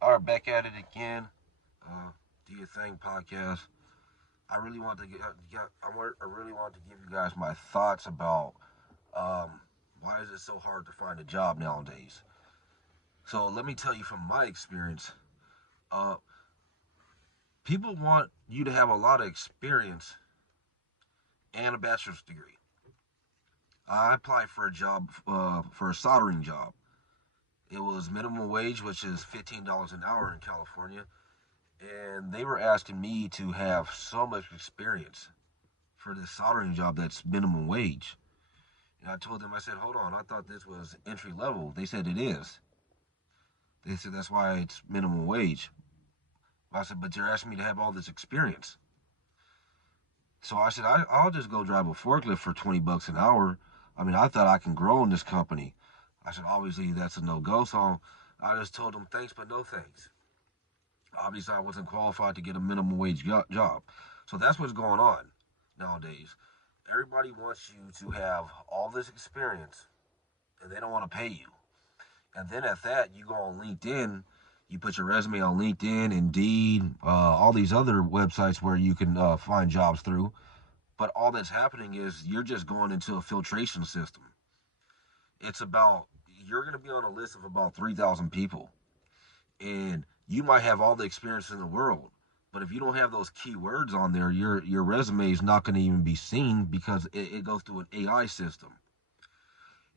All right, back at it again. Do your thing podcast. I really want to I really want to give you guys my thoughts about um, why is it so hard to find a job nowadays. So let me tell you from my experience. Uh, People want you to have a lot of experience and a bachelor's degree. I applied for a job for a soldering job. It was minimum wage, which is $15 an hour in California, and they were asking me to have so much experience for this soldering job that's minimum wage. And I told them, I said, hold on, I thought this was entry level. They said it is. They said that's why it's minimum wage. I said, but you're asking me to have all this experience. So I said, I'll just go drive a forklift for 20 bucks an hour. I mean, I thought I can grow in this company. I said, obviously that's a no go. So I just told them thanks, but no thanks. Obviously, I wasn't qualified to get a minimum wage job. So that's what's going on nowadays. Everybody wants you to have all this experience and they don't want to pay you. And then at that, you go on LinkedIn, you put your resume on LinkedIn, Indeed, all these other websites where you can find jobs through. But all that's happening is you're just going into a filtration system. It's about, you're going to be on a list of about 3,000 people. And you might have all the experience in the world. But if you don't have those keywords on there, your resume is not going to even be seen because it goes through an AI system.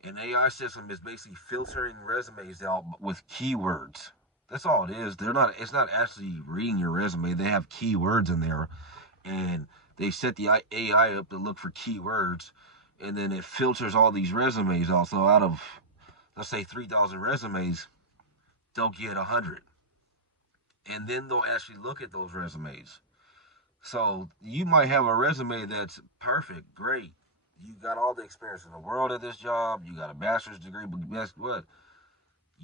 An AI system is basically filtering resumes out with keywords. That's all it is. They're not. It's not actually reading your resume. They have keywords in there, and they set the AI up to look for keywords, and then it filters all these resumes. Also, out of let's say 3,000 resumes, they'll get 100, and then they'll actually look at those resumes. So you might have a resume that's perfect, great. You got all the experience in the world at this job. You got a bachelor's degree, but guess what?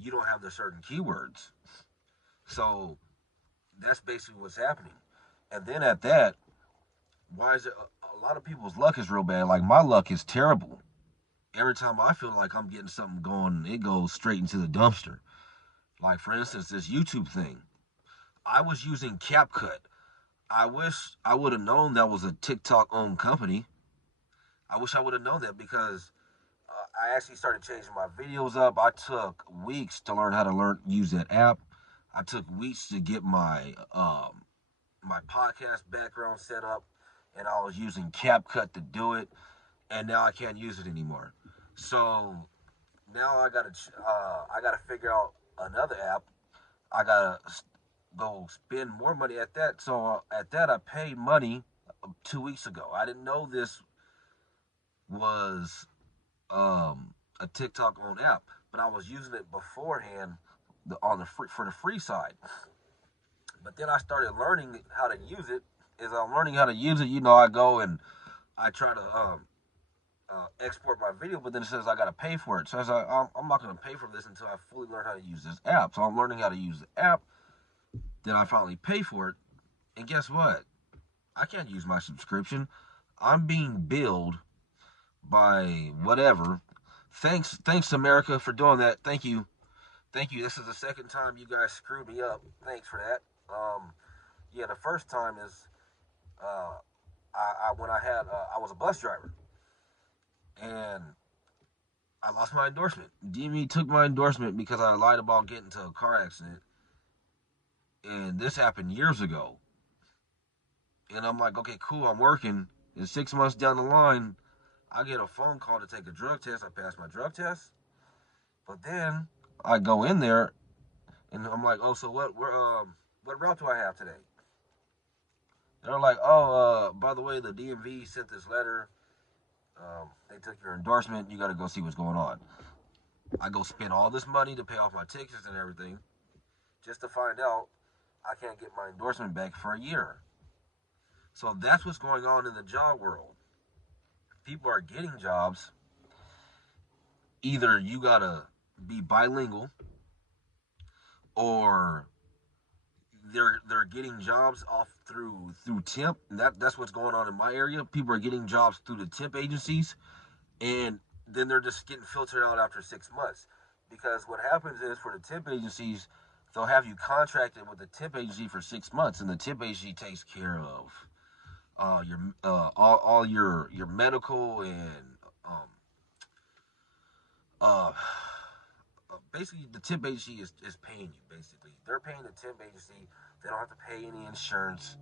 You don't have the certain keywords. So that's basically what's happening. And then at that, why is it a lot of people's luck is real bad? Like my luck is terrible. Every time I feel like I'm getting something going, it goes straight into the dumpster. Like for instance, this YouTube thing. I was using CapCut. I wish I would have known that was a TikTok owned company. I wish I would have known that because I actually started changing my videos up. I took weeks to learn how to use that app. I took weeks to get my podcast background set up, and I was using CapCut to do it, and now I can't use it anymore. So now I gotta figure out another app. I gotta go spend more money at that. So at that, I paid money 2 weeks ago. I didn't know this was a TikTok owned app, but I was using it beforehand on the free, for the free side. But then I started learning how to use it. As I'm learning how to use it, I go and I try to export my video, but then it says I got to pay for it. So I was like, I'm not going to pay for this until I fully learn how to use this app. So I'm learning how to use the app. Then I finally pay for it. And guess what? I can't use my subscription. I'm being billed by whatever. Thanks, America, for doing that. Thank you. This is the second time you guys screwed me up. Thanks for that. Yeah, the first time is uh, I when I was a bus driver and I lost my endorsement. DME took my endorsement because I lied about getting into a car accident, and this happened years ago. And I'm like, okay, cool, I'm working. And 6 months down the line, I get a phone call to take a drug test. I pass my drug test, but then I go in there and I'm like, oh, so what route do I have today? They're like, oh, by the way, the DMV sent this letter. They took your endorsement. You got to go see what's going on. I go spend all this money to pay off my tickets and everything, just to find out I can't get my endorsement back for a year. So that's what's going on in the job world. People are getting jobs. Either you gotta be bilingual, or they're getting jobs off through temp. And that's what's going on in my area. People are getting jobs through the temp agencies, and then they're just getting filtered out after 6 months. Because what happens is for the temp agencies, they'll have you contracted with a temp agency for 6 months, and the temp agency takes care of your all your medical and um uh basically the temp agency is paying you. Basically, they're paying the temp agency. They don't have to pay any insurance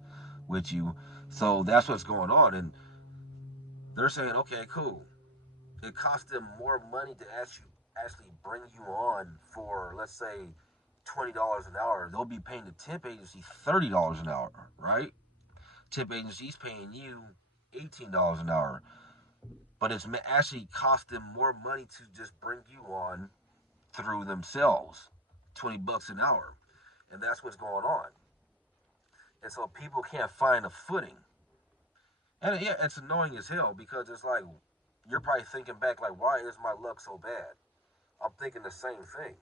with you, so that's what's going on. And they're saying, okay, cool. It costs them more money to actually bring you on for, let's say, $20 an hour. They'll be paying the temp agency $30 an hour, right? Temp agency's paying you $18 an hour, but it's actually cost them more money to just bring you on through themselves, $20 an hour, and that's what's going on. And so people can't find a footing, and yeah, it's annoying as hell because it's like you're probably thinking back like, why is my luck so bad? I'm thinking the same thing.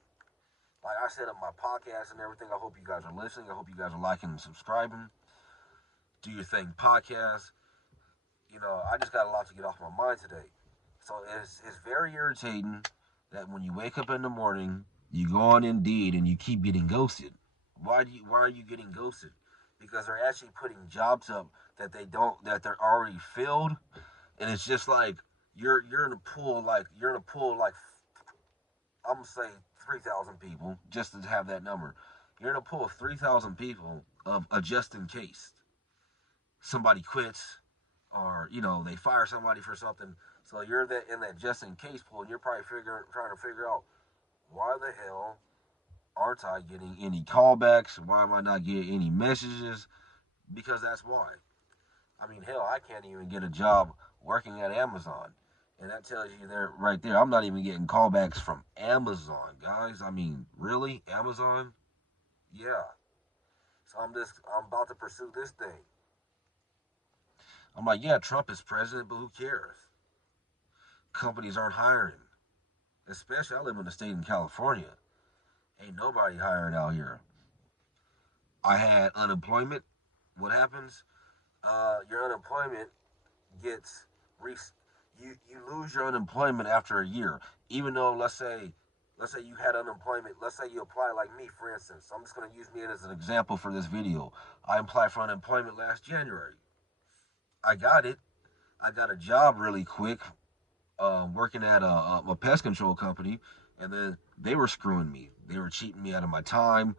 Like I said on my podcast and everything, I hope you guys are listening. I hope you guys are liking and subscribing. Do your thing, podcast. I just got a lot to get off my mind today. So it's very irritating that when you wake up in the morning, you go on Indeed and you keep getting ghosted. Why are you getting ghosted? Because they're actually putting jobs up that they're already filled, and it's just like you're in a pool like I'm gonna say 3,000 people just to have that number. You're in a pool of 3,000 people of a just in case somebody quits or they fire somebody for something. So you're in that just in case pool, and you're probably trying to figure out why the hell aren't I getting any callbacks? Why am I not getting any messages? Because that's why. I mean, hell, I can't even get a job working at Amazon. And that tells you there, right there, I'm not even getting callbacks from Amazon, guys. I mean, really? Amazon? Yeah. So I'm about to pursue this thing. I'm like, yeah, Trump is president, but who cares? Companies aren't hiring. Especially, I live in a state in California. Ain't nobody hiring out here. I had unemployment. What happens? Your unemployment gets you lose your unemployment after a year. Even though let's say you had unemployment. Let's say you apply like me, for instance. I'm just gonna use me as an example for this video. I applied for unemployment last January. I got it. I got a job really quick, working at a pest control company, and then they were screwing me. They were cheating me out of my time,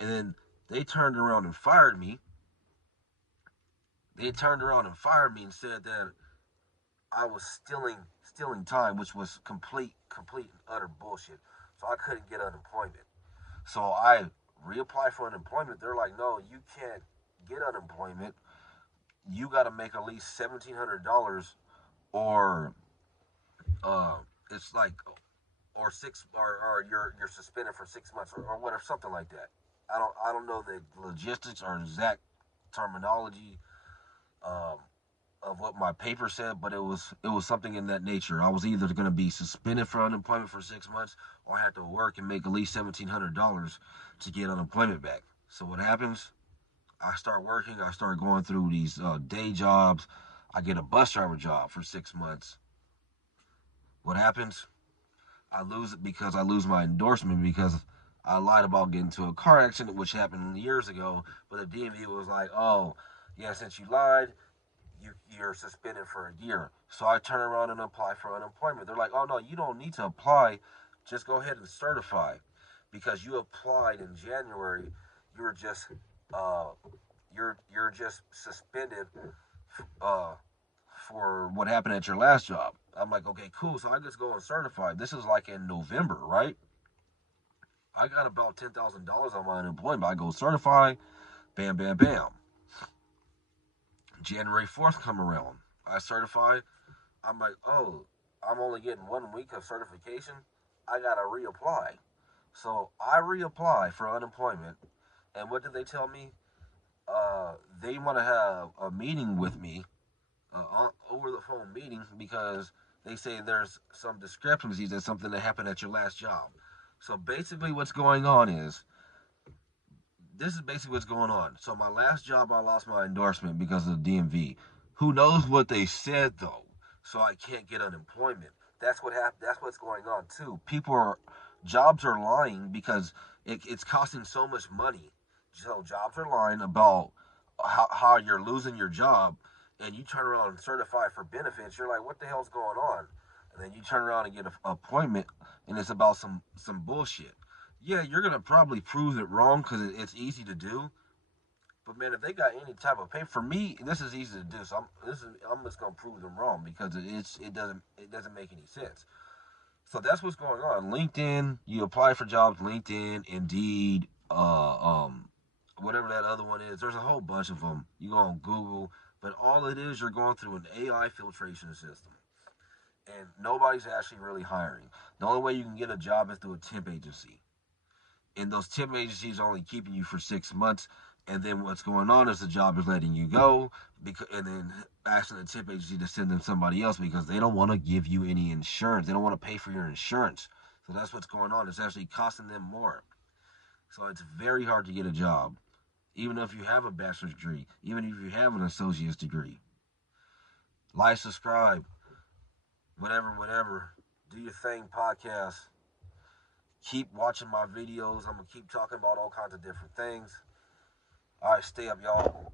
and then they turned around and fired me. They turned around and fired me and said that I was stealing time, which was complete and utter bullshit. So I couldn't get unemployment. So I reapplied for unemployment. They're like, no, you can't get unemployment. You got to make at least $1,700, or uh, it's like, or you're suspended for 6 months, or whatever, something like that. I don't know the logistics or exact terminology. Um, of what my paper said, but it was something in that nature. I was either going to be suspended for unemployment for 6 months, or I had to work and make at least $1,700 to get unemployment back. So what happens? I start working. I start going through these day jobs. I get a bus driver job for 6 months. What happens? I lose it because I lose my endorsement because I lied about getting into a car accident, which happened years ago. But the DMV was like, "Oh, yeah, since you lied, you're suspended for a year." So I turn around and apply for unemployment. They're like, "Oh no, you don't need to apply. Just go ahead and certify, because you applied in January. You're just uh, you're just suspended uh, for what happened at your last job." I'm like, "Okay, cool." So I just go and certify. This is like in November, right? I got about $10,000 on my unemployment. I go certify, bam, bam, bam. January 4th come around. I certify. I'm like, oh, I'm only getting 1 week of certification. I gotta reapply. So I reapply for unemployment. And what did they tell me? They want to have a meeting with me, over the phone meeting, because they say there's some discrepancies and something that happened at your last job. So basically, what's going on is this is basically what's going on. So my last job, I lost my endorsement because of the DMV. Who knows what they said though? So I can't get unemployment. That's what happened. That's what's going on too. People are Jobs are lying because it's costing so much money. So jobs are lying about how you're losing your job, and you turn around and certify for benefits. You're like, what the hell's going on? And then you turn around and get an appointment, and it's about some bullshit. Yeah, you're gonna probably prove it wrong because it's easy to do. But man, if they got any type of pay, for me, this is easy to do. So I'm just gonna prove them wrong because it doesn't make any sense. So that's what's going on. LinkedIn, you apply for jobs, LinkedIn, Indeed, whatever that other one is. There's a whole bunch of them. You go on Google, but all it is, you're going through an AI filtration system, and nobody's actually really hiring. The only way you can get a job is through a temp agency, and those temp agencies are only keeping you for 6 months. And then what's going on is the job is letting you go, and then asking the temp agency to send them somebody else because they don't want to give you any insurance. They don't want to pay for your insurance. So that's what's going on. It's actually costing them more. So it's very hard to get a job, even if you have a bachelor's degree, even if you have an associate's degree. Like, subscribe, whatever, whatever. Do your thing, podcast. Keep watching my videos. I'm going to keep talking about all kinds of different things. All right, stay up, y'all.